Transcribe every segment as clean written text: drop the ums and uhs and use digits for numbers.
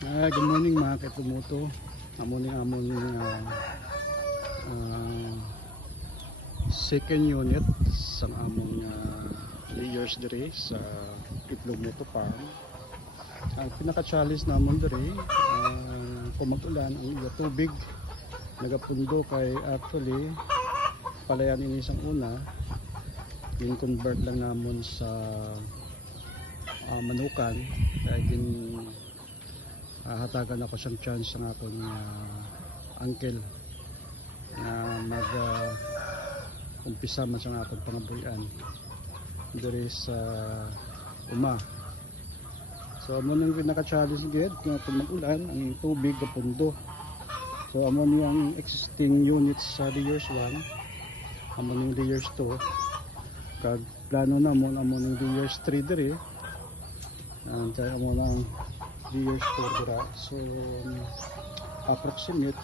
Good morning mga kaitumuto. Amon second unit sa among layers dire sa Itlog Moto Farm. Ang pinaka-challenge namon dire kung mag-ulan ang iya tubig nagapundo kay actually palayan ini sang una yung convert lang namon sa manukan kaya hatagan ako siyang chance ng akong uncle na mag umpisa man sa akong pangabuyan diri sa uma. So amo nang pinaka-challenge gid kung mag-ulan ang tubig kapundo. So amo ni ang existing units sa layers 1, amo ni layers 2, kag plano na mo amo ni layers 3 diri. And amo nang layers 4 dira. So approximate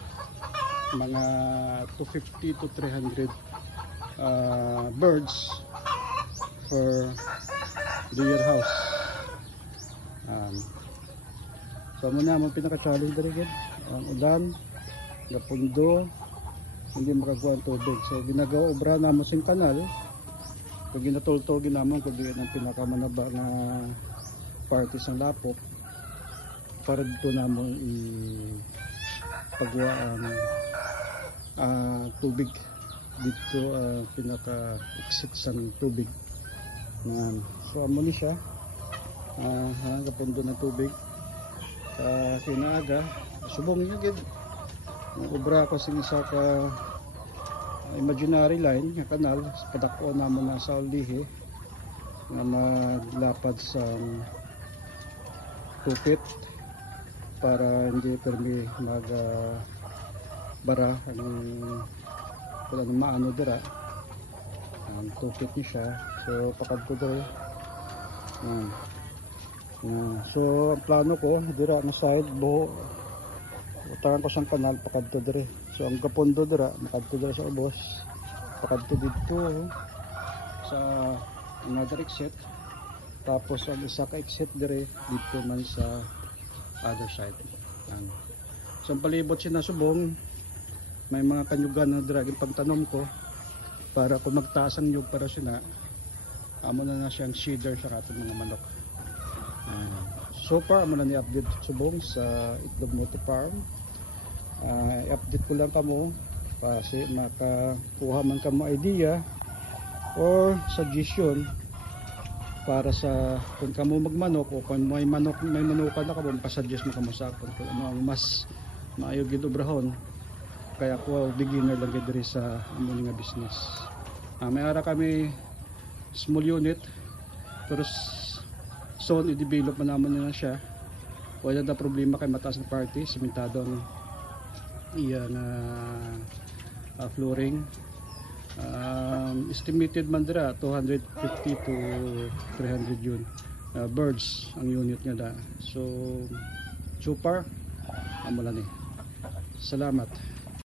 mga 250 to 300 birds for layer house. So muna mo pinaka-challenge diri gid ang ulan gapundo hindi makakuha ang tubig. So ginagawa obra namo sing kanal kung ginatultol ginamon kung di ang pinakamanaba nga parte sang lapok para dito namon ipagawa ang tubig dito, pinaka-exit sang tubig. So amo ni siya kapundo ng tubig kinaaga subong niya gid obra ko sing isa ka imaginary line nga kanal padako namon na sa ulihi nga maglapad sa tupit para hindi permi mag bara ang kulang maano dira ang tupit ni siya. So pakadto diri so ang plano ko dira na side buho utangan ko siyang kanal pakadto diri. So ang kapondo dira makadto dira sa ubos pakadto dito sa another exit, tapos ang isa ka exit diri dito man sa other side. So ang palibot siya na subong may mga kanyugan na dira pagtanom ko para kung magtaas ang nyug para siya na amo na siyang feeder sa ating mga manok. So far amo na ni update subong sa Itlog Moto Farm. I-update ko lang kamo kasi makakuha man kamo idea or suggestion para sa kung kamo magmanok o kung may manukan na kamo pa-suggest mo kamo sa akon kung ano ang mas maayo gid obrahon. Kaya ako beginner lang gid diri sa among nga business. May ara kami small unit pero soon i-develop man naman na siya. Wala na problema kay mataas na party, simentado ang iya na flooring. Estimated man dira 250 to 300 yun birds ang unit nga da. So far amo lang ni. Salamat.